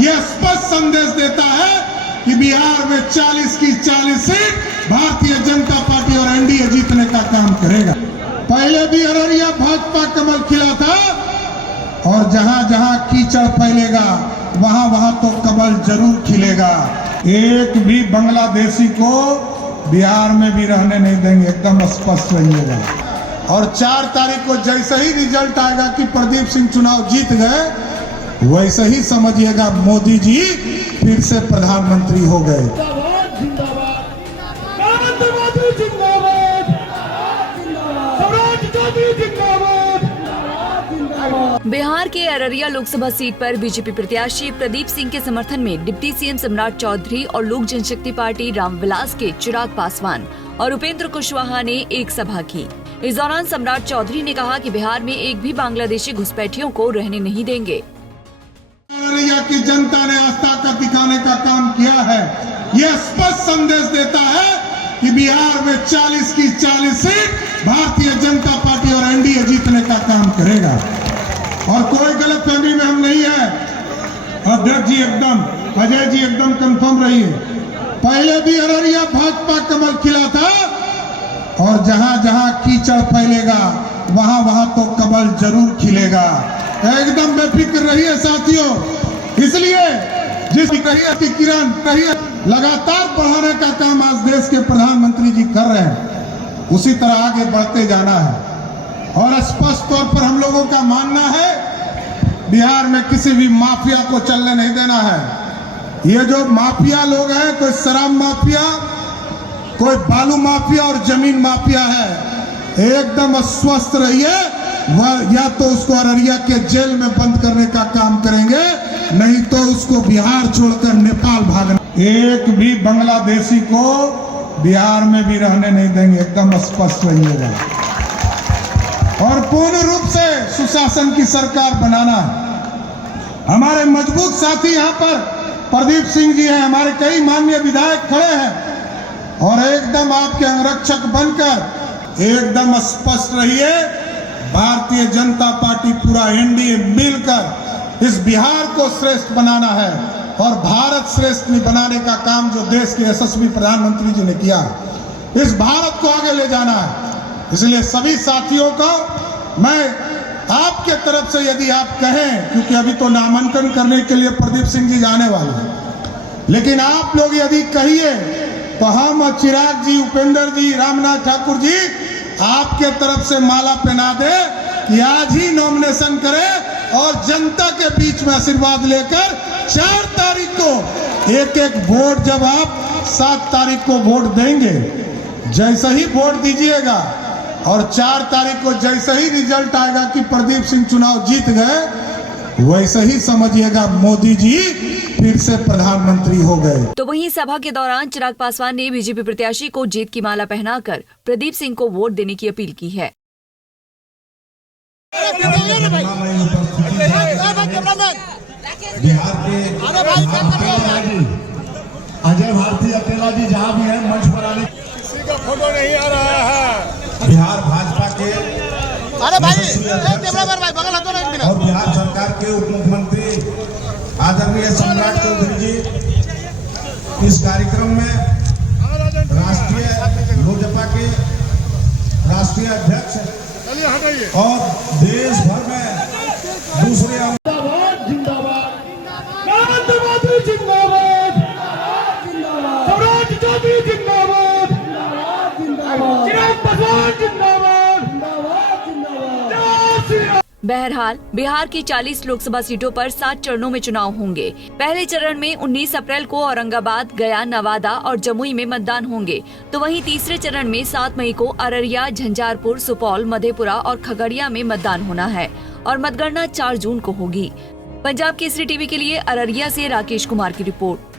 यह स्पष्ट संदेश देता है कि बिहार में 40 की 40 सीट भारतीय जनता पार्टी और एनडीए जीतने का काम करेगा। पहले भी अररिया भाजपा कमल खिला था और जहां जहां कीचड़ फैलेगा वहां वहां तो कमल जरूर खिलेगा। एक भी बांग्लादेशी को बिहार में भी रहने नहीं देंगे, एकदम स्पष्ट रहिएगा। और 4 तारीख को जैसे ही रिजल्ट आएगा कि प्रदीप सिंह चुनाव जीत गए, वैसे ही समझिएगा मोदी जी फिर से प्रधानमंत्री हो गए। बिहार के अररिया लोकसभा सीट पर बीजेपी प्रत्याशी प्रदीप सिंह के समर्थन में डिप्टी सीएम सम्राट चौधरी और लोक जनशक्ति पार्टी रामविलास के चिराग पासवान और उपेंद्र कुशवाहा ने एक सभा की। इस दौरान सम्राट चौधरी ने कहा कि बिहार में एक भी बांग्लादेशी घुसपैठियों को रहने नहीं देंगे। अररिया की जनता ने आस्था का दिखाने का काम किया है। यह स्पष्ट संदेश देता है कि बिहार में 40 की 40 सीट भारतीय जनता पार्टी और एनडीए जीतने का काम करेगा और कोई गलतफहमी में हम नहीं है। अध्यक्ष जी एकदम, अजय जी एकदम कंफर्म रहिए। पहले भी अररिया भाजपा कमल खिला था और जहां जहां कीचड़ फैलेगा वहां वहां तो कमल जरूर खिलेगा। एकदम बेफिक्र रहिए साथियों। इसलिए जिस कहिए कि किरण कहिए लगातार बढ़ाने का काम आज देश के प्रधानमंत्री जी कर रहे हैं, उसी तरह आगे बढ़ते जाना है। और स्पष्ट तौर पर हम लोगों का मानना है बिहार में किसी भी माफिया को चलने नहीं देना है। ये जो माफिया लोग हैं, कोई शराब माफिया, कोई बालू माफिया और जमीन माफिया है, एकदम स्वस्थ रहिए। वह या तो उसको अररिया के जेल में बंद करने का काम करेंगे, नहीं तो उसको बिहार छोड़कर नेपाल भागना। एक भी बांग्लादेशी को बिहार में भी रहने नहीं देंगे, एकदम स्पष्ट रहिएगा। और पूर्ण रूप से सुशासन की सरकार बनाना है। हमारे मजबूत साथी यहाँ पर प्रदीप सिंह जी हैं, हमारे कई माननीय विधायक खड़े हैं और एकदम आपके अंगरक्षक बनकर एकदम स्पष्ट रहिए। भारतीय जनता पार्टी पूरा एनडीए मिलकर इस बिहार को श्रेष्ठ बनाना है और भारत श्रेष्ठ बनाने का काम जो देश के यशस्वी प्रधानमंत्री जी ने किया, इस भारत को आगे ले जाना है। इसलिए सभी साथियों को मैं आपके तरफ से यदि आप कहें, क्योंकि अभी तो नामांकन करने के लिए प्रदीप सिंह जी जाने वाले हैं, लेकिन आप लोग यदि कहिए तो हम चिराग जी, उपेंद्र जी, रामनाथ ठाकुर जी आपके तरफ से माला पहना दे कि आज ही नॉमिनेशन करें और जनता के बीच में आशीर्वाद लेकर 4 तारीख को एक एक वोट, जब आप 7 तारीख को वोट देंगे, जैसे ही वोट दीजिएगा और 4 तारीख को जैसे ही रिजल्ट आएगा कि प्रदीप सिंह चुनाव जीत गए, वैसे ही समझिएगा मोदी जी फिर से प्रधानमंत्री हो गए। तो वहीं सभा के दौरान चिराग पासवान ने बीजेपी प्रत्याशी को जीत की माला पहनाकर प्रदीप सिंह को वोट देने की अपील की है। बिहार के अजय भारती अकेला जी जहाँ भी है मंच पर आने, किसी का फोटो नहीं आ रहा है। बिहार भाजपा के अरे भाई बगल हटो ना एक मिनट। और बिहार सरकार के उप मुख्यमंत्री आदरणीय सम्राट चौधरी जी इस कार्यक्रम में राष्ट्रीय लोजपा के राष्ट्रीय अध्यक्ष और देश भर में दूसरे बहरहाल बिहार की 40 लोकसभा सीटों पर 7 चरणों में चुनाव होंगे। पहले चरण में 19 अप्रैल को औरंगाबाद, गया, नवादा और जमुई में मतदान होंगे, तो वहीं तीसरे चरण में 7 मई को अररिया, झंझारपुर, सुपौल, मधेपुरा और खगड़िया में मतदान होना है और मतगणना 4 जून को होगी। पंजाब केसरी टीवी के लिए अररिया से राकेश कुमार की रिपोर्ट।